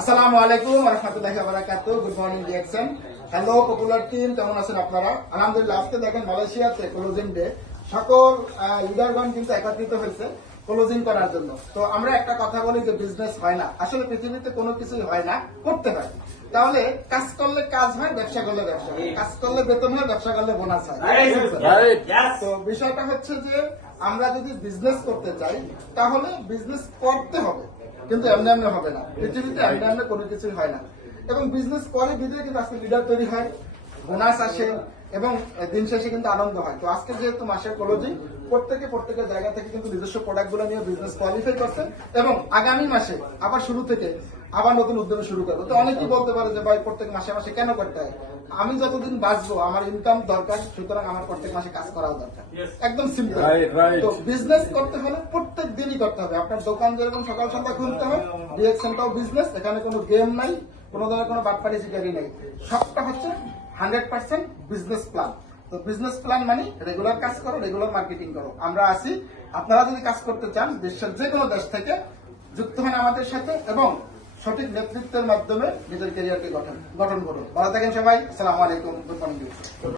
আসসালামু আলাইকুম রহমতুল্লাহি বারাকাতু good morning DXN hello popular team কেমন আছেন আপনারা? আলহামদুলিল্লাহ, আজকে দেখেন মালয়েশিয়াতে ক্লোজিং ডে সকল লিডারগণ কিন্তু একত্রিত হয়েছে। ক্লোজিং করার জন্য। তো আমরা একটা কথা বলি যে বিজনেস হয় না। আসলে পৃথিবীতে কোনো কিছুই হয় না করতে হয়। তাহলে কাজ করলে কাজ হয় ব্যবসা করলে ব্যবসা হয়। কাজ করলে বেতন হয় ব্যবসা করলে বোনাস হয়। তো বিষয়টা হচ্ছে যে আমরা যদি বিজনেস করতে চাই তাহলে বিজনেস করতে হবে। কিন্তু এমনি এমনি হবে না। পৃথিবীতে এমনি এমনি কোনো কিছুই হয় না। এবং বিজনেস করে বিধে কিন্তু আজকে লিডার তৈরি হয়। বোনাস আসে এবং দিন শেষে কিন্তু আনন্দ হয়। তো আজকে যেহেতু মাসের ক্লোজিং প্রত্যেকে প্রত্যেকের জায়গা থেকে কিন্তু নিজস্ব প্রোডাক্টগুলো নিয়ে বিজনেস কোয়ালিফাই করছে এবং আগামী মাসে আবার শুরু থেকে আবার নতুন উদ্যমে শুরু করব। তো অনেকেই বলতে পারে যে ভাই প্রত্যেক মাসে মাসে কেন করতে হয়? আমি যতদিন বাঁচবো আমার ইনকাম দরকার সুতরাং আমার প্রত্যেক মাসে কাজ করাও দরকার। একদম সিম্পল. তো বিজনেস করতে হলে প্রত্যেক দিনই করতে হবে। আপনার দোকান যেরকম সকাল সন্ধ্যা খুলতে হয় ডিএকশনটাও বিজনেস এখানে কোনো গেম নাই। কোনো ধরনের কোনো বাটপারি শিকারি নেই। সবটা হচ্ছে হান্ড্রেড পার্সেন্ট বিজনেস প্ল্যান তো বিজনেস প্ল্যান মানে রেগুলার কাজ করো রেগুলার মার্কেটিং করো। আমরা আসি আপনারা যদি কাজ করতে চান, বিশ্বের যে কোনো দেশ থেকে যুক্ত হন আমাদের সাথে এবং সঠিক নেতৃত্বের মাধ্যমে নিজের ক্যারিয়ারকে গঠন গঠন করুন। ভালো থাকেন সবাই, আসসালামু আলাইকুম